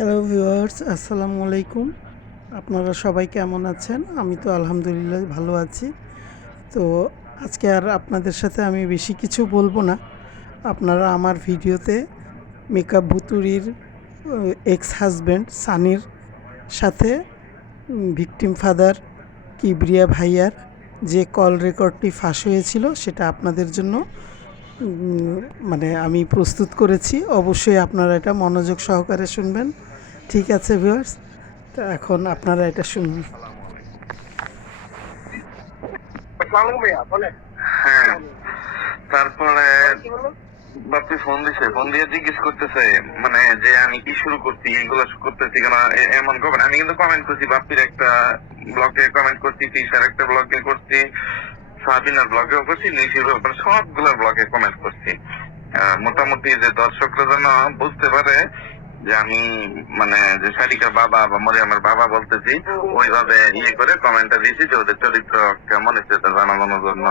Hello viewers, আসসালামু আলাইকুম। আপনারা সবাই কেমন আছেন? আমি তো আলহামদুলিল্লাহ ভালো আছি। তো আজকে আর আপনাদের সাথে আমি বেশি কিছু বলবো না। আপনারা আমার ভিডিওতে মেকআপ ভুতুড়ির এক্স হাজব্যান্ড সানির সাথে ভিকটিম ফাদার কিবরিয়া ভাইয়ার যে কল রেকর্ডটি ফাঁস হয়েছিল সেটা আপনাদের জন্য আমি প্রস্তুত করেছি। অবশ্যই আপনারা এটা মনোযোগ সহকারে শুনবেন। ঠিক আছে ভিউয়ার্স, তো এখন আপনারা এটা শুনুন। হ্যাঁ, তারপরে বাপি ফোন দিছে, ফোন দিয়ে জিজ্ঞেস করতেছে মানে যে আমি কি শুরু করছি, এইগুলো করতেছি কেন, এমন কমেন্ট। আমি কিন্তু কমেন্ট করছি, বাপির একটা ব্লগে কমেন্ট করছি, তিশার একটা ব্লগে করছি, সাবিনার ব্লগেও করছি, নিশির ব্লগে, সবগুলোর ব্লগে কমেন্ট করছি। মোটামুটি যে দর্শকরা যেন বুঝতে পারে যে আমি যে সারিকার বাবা বা মরিয়মের বাবা বলতেছি, ওইভাবে ইয়ে করে কমেন্টটা দিয়েছি যে ওদের চরিত্র কেমন সেটা জানানোর জন্য।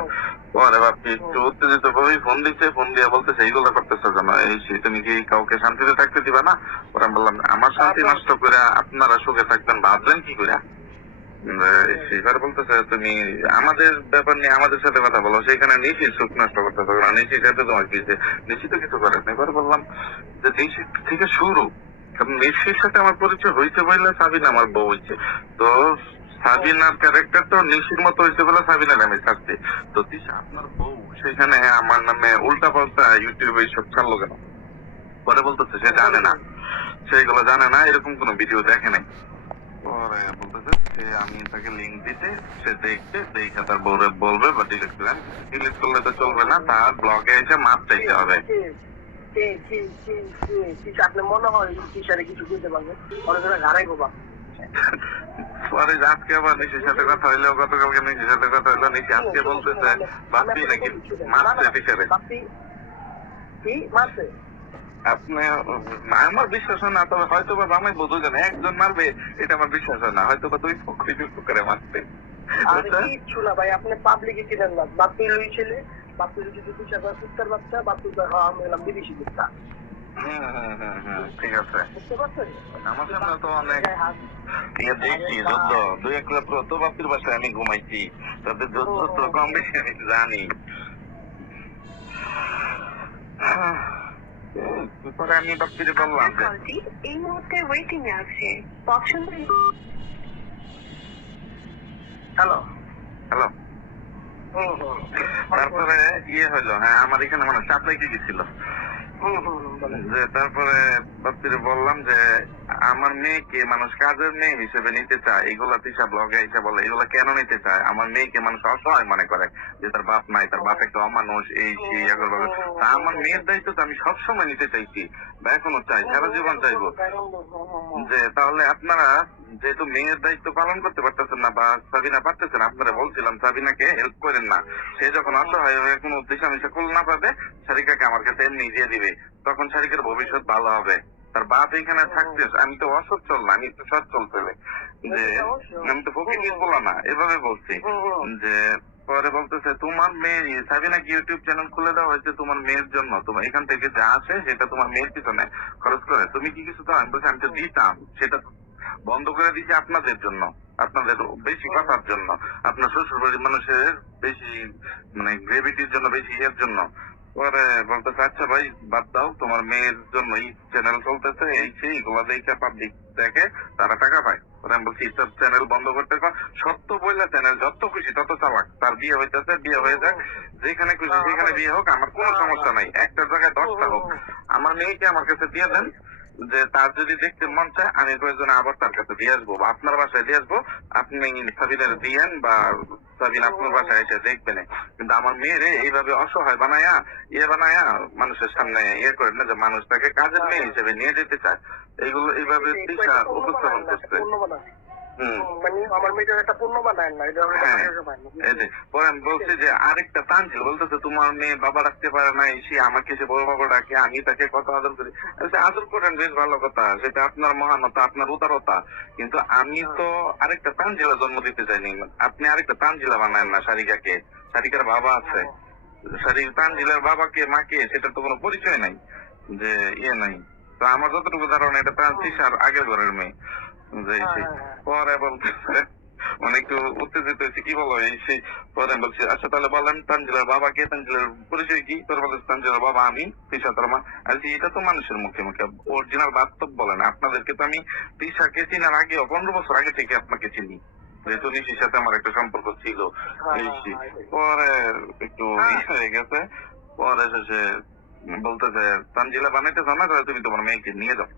পরে ভাবছি একটু উত্তেজিত ভাবে ফোন দিচ্ছে, ফোন দিয়ে বলতেছে এইগুলো করতেছো কেন, এই সেই তুমি কি কাউকে শান্তিতে থাকতে দিবা না? পরে আমি বললাম আমার শান্তি নষ্ট করে আপনারা সুখে থাকবেন ভাবলেন কি করে? সেবার বলতেছে তুমি আমাদের ব্যাপার নিয়ে আমাদের সাথে কথা বলো, সেখানে নিশির সুখ নষ্ট করতেছো, নিশির সাথে তোমার কি, নিশি তো কিছু করে না। এবার বললাম যে নিশি থেকে শুরু, কারণ নিশির সাথে আমার পরিচয় হয়েছে বলে সাবিনা আমার বউ হয়েছে। তো সাবিনার ক্যারেক্টার তো নিশির মতো হয়েছে বলে সাবিনার আমি ছাড়ছি। তো তিশা আপনার বউ সেখানে আমার নামে উল্টা পাল্টা ইউটিউবে সব ছাড়লো কেন? পরে বলতেছে সে জানে না, সেইগুলো জানে না, এরকম কোনো ভিডিও দেখে নাই। পরে বলতেছে যে আমি তাকে লিঙ্ক দিতে, সে দেখতে, দেখে তার বউরে বলবে বা ডিলিট করেন। ডিলিট করলে তো চলবে না, তার ব্লগে এসে মাপ চাইতে হবে। আপনি মনে হয় টিচারে কিছু বুঝতে পারবেন, অনেক ঘাড়াই গোবা। পরে আজকে আবার নিশির সাথে কথা হইলো, গতকালকে নিশির সাথে কথা হইলো, নিশি আজকে বলতেছে বাপ্পি নাকি মারছে টিচারে। আপনি, আমার বিশ্বাস হয় না, তবে হয়তো বা আমি বুঝো জানে একজন মারবে, এটা আমার বিশ্বাস হয় না, হয়তো বা দুই করে মারতে। কিচ্ছু না ভাই, আপনি পাবলিকে কিনেন না। বাপ্পি লুই ছেলে, বাপ্পি যদি কুত্তার বাচ্চা, বাপ্পি আমি এলাম বিদেশি কুত্তা। ঠিক আছে। বুঝতে পারছেন? আমার সামনে তো অনেক দেখছি যুদ্ধ, দুই এক রাত্র তো বাপির বাসায় আমি ঘুমাইছি, তাদের যুদ্ধ কম বেশি আমি জানি। পরে আমি বাপিরে বললাম যে এই মুহূর্তে ওয়েটিং এ আছে, পছন্দ। Hello hello. তারপরে ইয়ে হইলো, হ্যাঁ আমার এখানে সাপ্লাই কি গেছিল, যে তারপরে বাপ্পিরে বললাম যে আমার মেয়েকে মানুষ কাজের মেয়ে হিসেবে নিতে চায়, এগুলা তিশা ব্লগে এসে বলে এগুলা কেন নিতে চায়? আমার মেয়েকে মানুষ অসহায় মনে করে, যে তার বাপ নাই, তার বাপ একটা অমানুষ, এই সেই তা আমার মেয়ের দায়িত্ব তো আমি সবসময় নিতে চাইছি বা এখনো চাই, সারা জীবন চাইবো। যে তাহলে আপনারা যেহেতু মেয়ের দায়িত্ব পালন করতে পারতেছেন না বা সাবিনা পারতেছেন, আপনারা বলছিলাম সাবিনাকে হেল্প করেন না, সে যখন অসহায় হয়ে কোনো দিশামিশা কুল না পাবে, সারিকাকে আমার কাছে এমনি দিয়ে দিবে, তখন সারিকার ভবিষ্যৎ ভালো হবে। তার বাপ এখানে থাকতে, আমি তো অসচ্ছল না, আমি তো সচ্ছল ছেলে, যে আমি তো ফকির বলা না, এভাবে বলছি। যে পরে বলতেছে তোমার মেয়ে সাবিনাকে ইউটিউব চ্যানেল খুলে দেওয়া হয়েছে তোমার মেয়ের জন্য, তোমার এখান থেকে যা আসে সেটা তোমার মেয়ের পিছনে খরচ করে, তুমি কি কিছু দাও? আমি বলছি আমি তো দিতাম, সেটা বন্ধ করে দিয়েছি আপনাদের জন্য, আপনাদের বেশি কথার জন্য, আপনার শ্বশুর বাড়ির মানুষের বেশি গ্রেভিটির জন্য, বেশি ইয়ের জন্য। পরে বলতেছে আচ্ছা ভাই বাদ দাও, তোমার মেয়ের জন্য এই চ্যানেল চলতেছে, এই সেই এগুলো দেখে পাবলিক দেখে, তারা টাকা পায়। পরে আমি বলছি এইসব চ্যানেল বন্ধ করতে কর, সত্য বইলা চ্যানেল যত খুশি তত চালাক, তার বিয়ে হইতেছে, বিয়ে হয়ে যাক, যেখানে খুশি সেখানে বিয়ে হোক, আমার কোনো সমস্যা নাই, একটা জায়গায় 10টা হোক, আমার মেয়েকে আমার কাছে দিয়ে দেন, যে তার যদি দেখতে মন চায় আমি প্রয়োজনে আবার তার কাছে দিয়ে আসবো বা আপনার বাসায় দিয়ে আসবো, আপনি সাবিনের দিয়েন বা সাবিন আপনার বাসায় এসে দেখবেন। কিন্তু আমার মেয়েরে এইভাবে অসহায় বানায়া, বানায়া মানুষের সামনে করেন না, যে মানুষ তাকে কাজের মেয়ে হিসেবে নিয়ে যেতে চায়, এইগুলো এইভাবে দিশা উপস্থাপন করছে। আমার মেয়েটার একটা পূর্ণ বানায় না, পরে আমি বলছি যে আরেকটা প্রাণ ছিল, বলতেছে তোমার মেয়ে বাবা রাখতে পারে না, সে আমাকে সে বড় বাবা ডাকে, আমি তাকে কত আদর করি। আদর করেন, বেশ ভালো কথা, সেটা আপনার মহানতা, আপনার উদারতা, কিন্তু আমি তো আরেকটা তানজিলা জন্ম দিতে চাইনি, আপনি আরেকটা তানজিলা বানায় না সারিকাকে, সারিকার বাবা আছে, তানজিলার বাবাকে মাকে সেটা তো কোনো পরিচয় নাই, যে নাই। তো আমার যতটুকু ধারণা এটা তিশার আগের ঘরের মেয়ে, যে সেই পরে বলতেছে মানে একটু উত্তেজিত হয়েছে, কি বলো এই সেই। পরে আমি বলছি আচ্ছা তাহলে বলেন তানজিলার বাবা কে, তানজিলার পরিচয় কি? তোর বলছে তানজিলার বাবা আমি, তিশা তোর মা। আচ্ছা এটা তো মানুষের মুখে মুখে, অরিজিনাল বাস্তব বলেন। আপনাদেরকে তো আমি তিশাকে চিনার আগে 15 বছর আগে থেকে আপনাকে চিনি, যেহেতু নিশির সাথে আমার একটা সম্পর্ক ছিল। এই সেই। পরে একটু হয়ে গেছে, পরে শেষে বলতেছে তানজিলা বানাইতে জানা, তাহলে তুমি তোমার মেয়েকে নিয়ে যাও,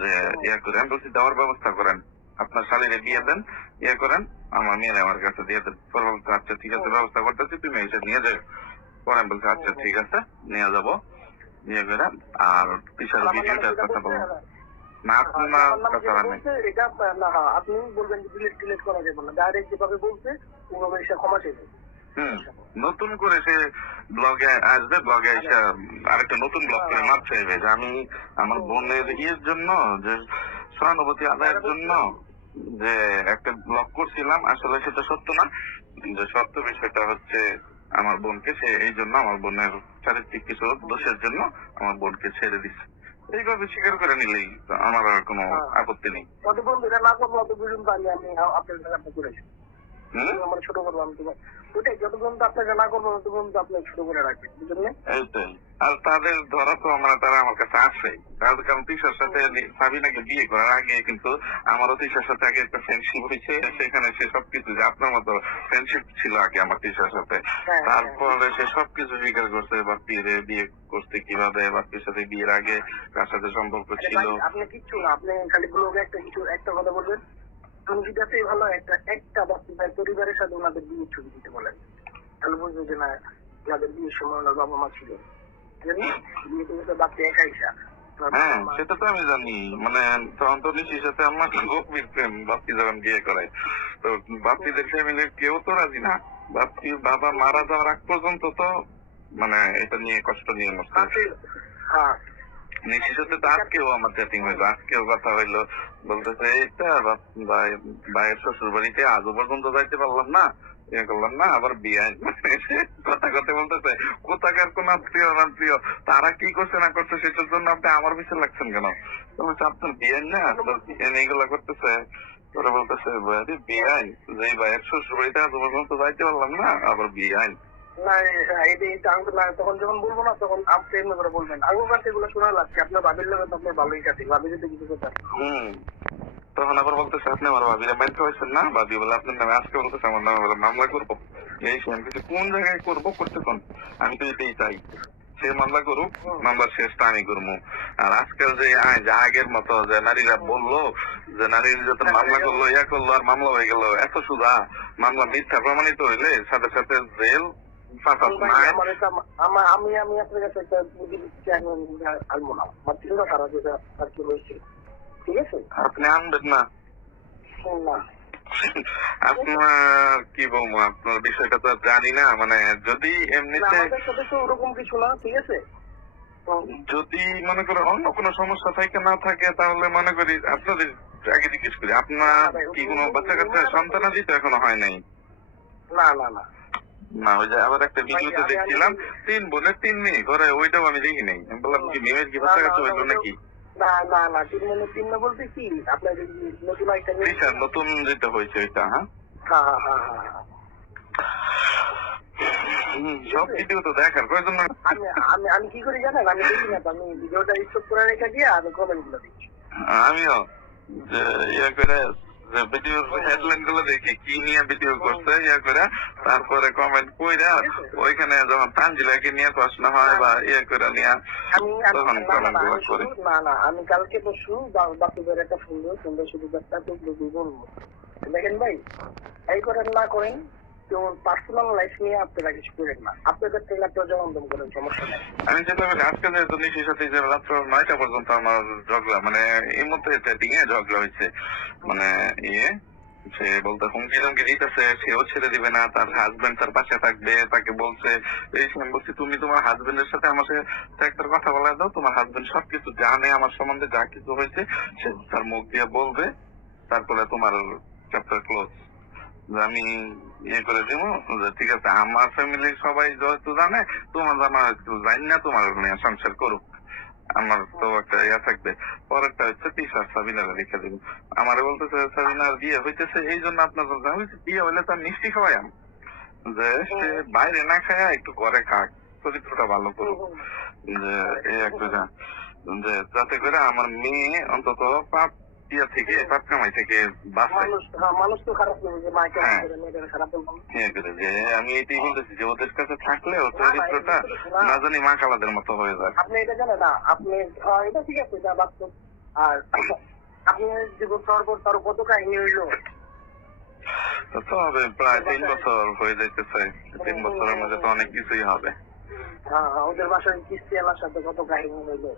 যে ইয়া করে। আমি বলছি দেওয়ার ব্যবস্থা করেন, আপনার শালীরে বিয়ে দেন, ইয়ে করেন, আমার মেয়ের আমার কাছে দিয়ে দেন। পরে বলছে আচ্ছা ঠিক আছে ব্যবস্থা করতেছি, তুমি এসে নিয়ে যাও। পরে আমি বলছি আচ্ছা ঠিক আছে নিয়ে যাবো, নিয়ে করে। আর তিশার ভিডিওটার কথা বলবো না, আপনার কথা নেই। এটা না, হ্যাঁ আপনি বলবেন যে ডিলিট করা যাবে না, ডাইরেক্ট যেভাবে বলছে ওভাবে সে ক্ষমা চাইবে। নতুন করে সে ব্লগে আসবে, ব্লগে এসে আরেকটা নতুন ব্লগ করে মাপ চাইবে যে আমি আমার বোনের ইয়ের জন্য, যে সহানুভূতি আদায়ের জন্য যে একটা ব্লগ করছিলাম, আসলে সেটা সত্য না। যে সত্য বিষয়টা হচ্ছে আমার বোনকে সে এই জন্য, আমার বোনের চারিত্রিক কিছু দোষের জন্য আমার বোনকে ছেড়ে দিচ্ছে। এইভাবে স্বীকার করে নিলেই আমার আর কোনো আপত্তি নেই। যতক্ষণ এটা না করবো অত পর্যন্ত আমি আপনার সাথে আপনি করেছি আমার ছোট করবো, আমি তোমার ওইটাই যতক্ষণ তো আপনাকে না করবো ততক্ষণ তো আপনি ছোট করে রাখবেন, বুঝলেন? এইটাই। আর তাদের ধরা তো তারা আমার কাছে আসে, কারণ তিশার সাথে সাবিনাকে বিয়ে করার আগে কিন্তু আমারও তিশার সাথে আগে একটা ফ্রেন্ডশিপ হয়েছে, সেখানে সে সবকিছু, যে আপনার মতো ফ্রেন্ডশিপ ছিল আগে আমার তিশার সাথে। তারপরে সে সবকিছু স্বীকার করছে, বাপ্পির বিয়ে করতে কিভাবে, বাপ্পির সাথে বিয়ের আগে কার সাথে সম্পর্ক ছিল। আপনি কিচ্ছু না, আপনি খালি ব্লগে একটা কথা বলবেন, তুমি যদি এতই ভালো একটা বাচ্চা পরিবারের সাথে ওনাদের বিয়ের ছবি দিতে বলেন, তাহলে বুঝবে যে না ওনাদের বিয়ের সময় ওনার বাবা মা ছিল, বিয়ে করে বাচ্চা একাই। হ্যাঁ সেটা তো আমি জানি, মানে তখন তো নিশির সাথে আমার গভীর প্রেম, বাপ্পি যখন বিয়ে করায়। তো বাপ্পিদের ফ্যামিলির কেউ তো রাজি না, বাপ্পির বাবা মারা যাওয়ার আগ পর্যন্ত তো মানে এটা নিয়ে কষ্ট নিয়ে মরছে। নিশির সাথে তো আজকেও আমার চ্যাটিং হইলো, আজকেও কথা হইলো, বলতেছে এইটা ভাইয়ের শ্বশুর বাড়িতে আজও পর্যন্ত যাইতে পারলাম না, ইয়ে করলাম না, আবার বিয়ে। কথা কথা বলতেছে কোথাকার কোন আত্মীয় তারা কি করছে না করছে সেটার জন্য আপনি আমার পিছনে লাগছেন কেন? আপনার বিয়ে না, আপনার বিয়ে এইগুলা করতেছে। তোরা বলতেছে বিয়ে যে ভাইয়ের শ্বশুর বাড়িতে আজও পর্যন্ত যাইতে পারলাম না, আবার বিয়ে। না তখন যখন বলবো না তখন আপনি এমনি করে বলবেন, আগের কাছে এগুলো শোনা লাগছে আপনার ভাবির লোক আপনার ভালোই কাছে, ভাবি যদি কিছু কথা। তখন আবার বলতেছে আপনি আমার ভাবিরা মাইন্ড করেছেন না, ভাবি বলে আপনার নামে, আজকে বলতেছে আমার নামে বলে মামলা করবো। এই আমি কিছু কোন জায়গায় করবো করতে কোন, আমি তো এটাই চাই সে মামলা করুক, মামলার শেষটা আমি করবো। আর আজকাল যে আগের মতো যে নারীরা বললো যে নারী নির্যাতন মামলা করলো, ইয়া করলো আর মামলা হয়ে গেল, এত সুদা মামলা মিথ্যা প্রমাণিত হইলে সাথে সাথে জেল। আমি আপনার কাছে একটা বুদ্ধি দিচ্ছি, আনবো না খারাপ আর কি হয়েছে, ঠিক আছে? আপনি আনবেন না? আপনার কি বলবো, আপনার বিষয়টা তো জানি না, মানে যদি এমনিতে ওরকম কিছু না, ঠিক আছে? যদি মনে করেন অন্য কোনো সমস্যা থাকে না থাকে, তাহলে মনে করি আপনাদের আগে জিজ্ঞেস করি আপনার কি কোনো বাচ্চা কাচ্চা সন্তানাদি তো এখনো হয় নাই? না না না না, ওই যে আবার একটা ভিডিওতে দেখছিলাম 3 বোনের 3 মেয়ে ঘরে, ওইটাও আমি দেখি নাই। আমি বললাম কি মেয়ের কি বাচ্চা কাচ্চা হইলো নাকি? না না না 3 বলতে কি আপনার নতুন একটা নতুন যেটা হয়েছে ওইটা। সব ভিডিও তো দেখার প্রয়োজন না। আমি কি করি জানেন, আমি দেখি না, আমি ভিডিওটা স্টপ করে রেখে দিয়ে আমি কমেন্ট গুলো দিচ্ছি। আমিও যে ইয়ে করে যে ভিডিওর হেডলাইন গুলো দেখি কি নিয়ে ভিডিও করছে, ইয়ে করে তারপরে কমেন্ট কইরা ওইখানে যখন তানজিলাকে নিয়ে প্রশ্ন হয় বা ইয়ে করে নিয়ে তখন কমেন্ট গুলো করি। না না আমি কালকে পরশু বাপুদের একটা সুন্দর শুধু একটা বলবো, দেখেন ভাই এই করেন না করেন পার্সোনাল লাইফ নিয়ে আপনারা কিছু করেন না, আপনাদের থেকে একটা জবানদম করেন, সমস্যা নেই। আমি যেটা বলি আজকে যেহেতু নিশির সাথে যে রাত্র 9টা পর্যন্ত আমার ঝগড়া, মানে এই মধ্যে চ্যাটিং এ ঝগড়া হয়েছে, মানে ইয়ে সে বলতে হুমকি ধমকি দিতেছে, সেও ছেড়ে দিবে না, তার হাজবেন্ড তার পাশে থাকবে, তাকে বলছে এই সময় বলছি তুমি তোমার হাজবেন্ডের সাথে আমার সাথে একটা কথা বলা দাও, তোমার হাজবেন্ড সবকিছু জানে আমার সম্বন্ধে, যা কিছু হয়েছে সে তার মুখ দিয়ে বলবে, তারপরে তোমার চ্যাপ্টার ক্লোজ। আমি ইয়ে করে দিব যে ঠিক আছে আমার ফ্যামিলির সবাই যেহেতু জানে, তোমার জানা একটু জানি না, তোমার নিয়ে সংসার করুক। আমার তো একটা ইয়া থাকবে। পরেরটা হচ্ছে তিশা সাবিনারে লিখে দিব। আমারে বলতেছে সাবিনার বিয়ে হইতেছে এই জন্য আপনার বিয়ে হইলে তার মিষ্টি খাওয়াইয়াম, যে সে বাইরে না খায় একটু ঘরে খাক, চরিত্রটা ভালো করুক, যে এই একটা যে যাতে করে আমার মেয়ে অন্তত পাপ ইয়া থেকে পাপ কামাই থেকে বাঁচে। মানুষ তো খারাপ নেবে যে মাকে হ্যাঁ। খারাপ বলবো না। হ্যাঁ করে যে আমি এটাই বলতেছি যে ওদের কাছে থাকলে ও চরিত্রটা না জানি মা কালাদের মতো হয়ে যায়। আপনি এটা জানেন না, আপনি এটা ঠিক আছে, এটা বাস্তব। আর আপনি জীবন তার কত কাহিনী হইলো, তো হবে প্রায় 3 বছর হয়ে যাইতেছে। 3 বছরের মধ্যে তো অনেক কিছুই হবে। হ্যাঁ ওদের বাসায় কিস্তি আনার সাথে কত কাহিনী হইলো।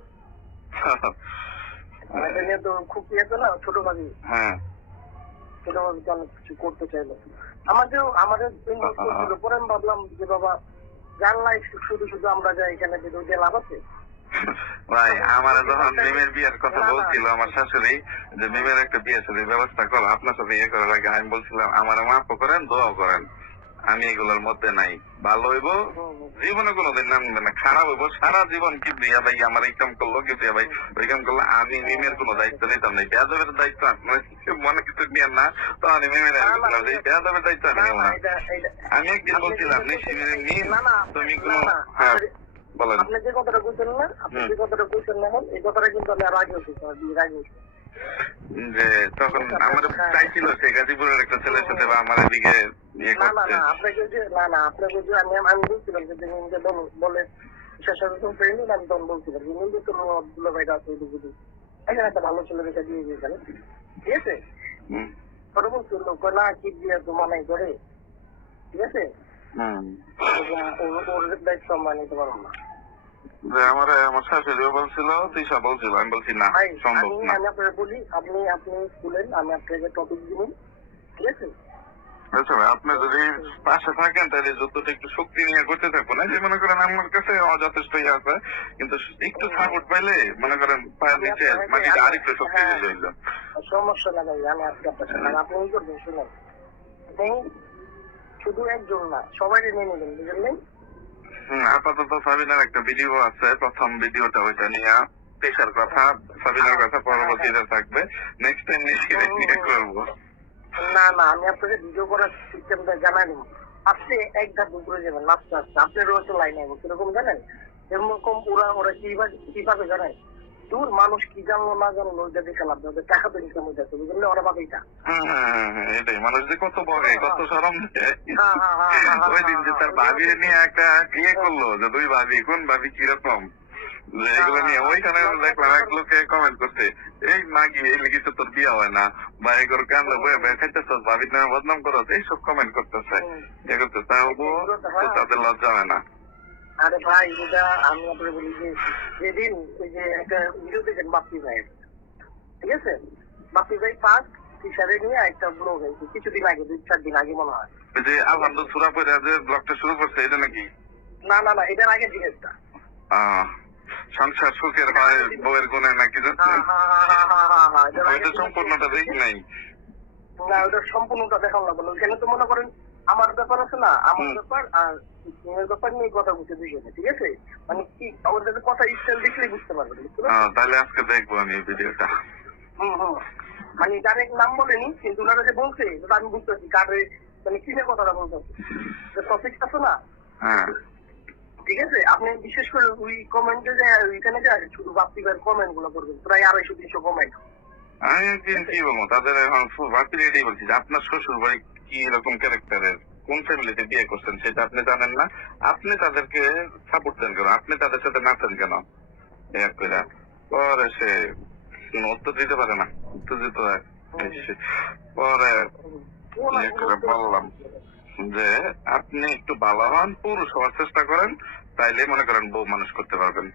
এটা নিয়ে তো খুব ইয়েছে না, ছোট ভাবি হ্যাঁ ছোট ভাবি তো অনেক কিছু করতে চাইলো। আমাদের ইনভেস্ট করছিল, পরে আমি ভাবলাম যে বাবা জানলাই শুধু শুধু আমরা যাই, এখানে যে লাভ আছে। ভাই আমার যখন মিমের বিয়ের কথা বলছিল আমার শাশুড়ি যে মিমের একটা বিয়ে সাথে ব্যবস্থা করো আপনার সাথে ইয়ে করার আগে আমি বলছিলাম আমার মাফও করেন দোয়াও করেন, আমি এগুলোর মধ্যে নাই। ভালো হইব জীবনে কোনোদিন নামবে না, খারাপ হইব সারা জীবন কি দিয়া ভাই আমার এই কাম করলো কি দিয়া ভাই ওই কাম করলো, আমি মিমের কোনো দায়িত্ব নিতাম না। বেয়াদবের দায়িত্ব আপনার মনে কিছু নিয়েন না, তো আমি মিমের বেয়াদবের দায়িত্ব আমি নেব না। আমি একদিন বলছিলাম মিম তুমি কোনো বলেন আপনি যে কথাটা বলছেন না, আপনি যে কথাটা বলছেন না এখন, এই কথাটা কিন্তু আমি আর আগে হচ্ছি আগে যে তখন আমার চাইছিল সে গাজীপুরের একটা ছেলের সাথে বা আমার এদিকে ইয়ে করছে। আপনাকে যে আমি বলছিলাম যে মিমকে বলে শেষের ট্রেনিং আমি তখন বলছিলাম যে মিমকে তো আব্দুল্লাহ ভাইটা আছে এখানে একটা ভালো ছেলে রেখে দিয়ে গিয়েছেন, ঠিক আছে। পরে বলছিল না কি দিয়ে তো মানাই করে, ঠিক আছে, ওর দায়িত্ব আমরা নিতে পারবো না। যে আমার শাশুড়িও বলছিল তিশা বলছিল, আমি বলছি না সম্ভব না। আমি আপনাকে বলি আপনি বলেন, আমি আপনাকে টপিক দিব, ঠিক আছে। আচ্ছা ভাই আপনি যদি পাশে থাকেন তাহলে যতটা একটু শক্তি নিয়ে করতে থাকবো না, যে মনে করেন আমার কাছে যথেষ্ট ইয়ে আছে, কিন্তু একটু সাপোর্ট পাইলে মনে করেন পায়ের নিচে মাটিটা আরেকটু শক্তিশালী হইল। সমস্যা না ভাই, আমি আজকে আপনার সাথে আপনি এই করবেন, শুনেন আপনি শুধু একজন না সবাই নিয়ে নেবেন, বুঝলেন। আপাতত সাবিনার একটা ভিডিও আছে, প্রথম ভিডিওটা ওইটা নিয়ে পেশার কথা সাবিনার কথা পরবর্তীতে থাকবে, নেক্সট টাইম নিয়ে করবো। না আমি আপনাকে ভিডিও করার সিস্টেমটা জানাই দেবো। আপনি এক ধাপ উপরে যাবেন আস্তে আস্তে, আপনার রয়েছে লাইন আইব কিরকম জানেন, এরকম ওরা কিভাবে জানেন, দূর মানুষ কি জানলো না জানলো ওইটা দেখে লাভ হবে, টাকা তো ইনকাম হয়ে যাচ্ছে, বুঝলেন, ওরা ভাবে এটা। এটাই মানুষ যে কত বলে কত সরম ওই দিন যে তার ভাবি নিয়ে একটা ইয়ে করলো যে দুই ভাবি কোন ভাবি কিরকম, এগুলো নিয়ে ওইখানে দেখলাম এক লোকে কমেন্ট করছে এই মাগি এই লিখেছে তোর বিয়ে হয় না বা এগুলো কেন বয়ে খাইতেছ ভাবির নামে বদনাম করো, এইসব কমেন্ট করতেছে ইয়ে করতে, তাও তাদের লজ্জা হয় না। আরে ভাই এটা আমি আপনাকে বলি যে যেদিন ওই যে একটা ভিডিও দেখেন বাপ্পি ভাই, ঠিক আছে, বাপ্পি ভাই ফার্স্ট টিচারে নিয়ে একটা ব্লগ হয়েছে কিছুদিন আগে, 2-4 দিন আগে মনে হয়, ওই যে আলহামদুল সুরা পড়ে যে ব্লগটা শুরু করছে এটা নাকি? না এটার আগে জিনিসটা সংসার সুখের হয় বউয়ের গুণে নাকি ওইটা সম্পূর্ণটা দেখি নাই। না ওটা সম্পূর্ণটা দেখাও না বলো, ওইখানে তো মনে করেন আমার ব্যাপার আছে না, আমার ব্যাপার আর মেয়ের ব্যাপার নিয়ে কথা বলতে দুইজনে, ঠিক আছে, মানে কি আমাদের কথা স্টাইল দেখলেই বুঝতে পারবেন। তাহলে আজকে দেখবো আমি ভিডিওটা। মানে ডাইরেক্ট নাম বলেনি, কিন্তু ওনারা যে বলছে আমি বুঝতে পারছি কারে মানে কিসের কথাটা বলতে টপিক আছে না, ঠিক আছে। আপনি বিশেষ করে ওই কমেন্টে যে ওইখানে যে শুধু বাপ্তিবার কমেন্ট গুলো করবেন, প্রায় 250-300 কমেন্ট। আমি একদিন কি বলবো তাদের এখন বাপ্তির এটাই বলছি যে আপনার শ্বশুর বাড়ি কি রকম ক্যারেক্টারের, কোন ফ্যামিলিতে বিয়ে করছেন সেটা আপনি জানেন না, আপনি তাদেরকে সাপোর্ট দেন কেন, আপনি তাদের সাথে নাচেন কেন, পরে সে উত্তর দিতে পারে না, উত্তেজিত হয়। পরে বললাম যে আপনি একটু ভালো হন, পুরুষ হওয়ার চেষ্টা করেন, তাইলে মনে করেন বউ মানুষ করতে পারবেন।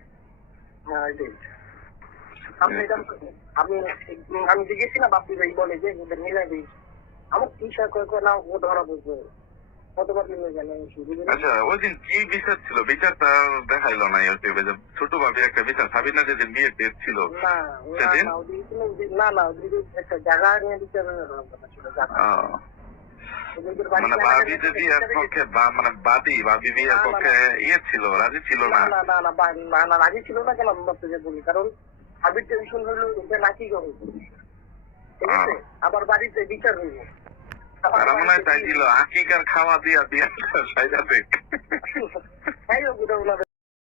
আমি দেখেছি না বাপ্পি ভাই বলে যে মিলাই দিই আমার টিশা কয় না ও ধরা বুঝবে কতবার মিলে জানে। আচ্ছা ওই দিন কি বিচার ছিল, বিচারটা দেখাইলো না ইউটিউবে, যে ছোট ভাবি একটা বিচার সাবিনা যেদিন বিয়ে ছিল সেদিন না একটা জায়গা নিয়ে বিচার ছিল, ওদের বাড়ি মানে ভাবি যে বিয়ের পক্ষে মানে ভাবি বিয়ের পক্ষে ছিল, রাজি ছিল না। না না না না না রাজি ছিল না কেন আমি যে বলি, কারণ ভাবির টেনশন হলো এটা নাকি করে, ঠিক আছে, আবার বাড়িতে বিচার হইব। তারা মনে হয় চাইছিল আকিকার খাওয়া দিয়া দিয়া সাইডা দেখ। যাই হোক, ওটা ওনাদের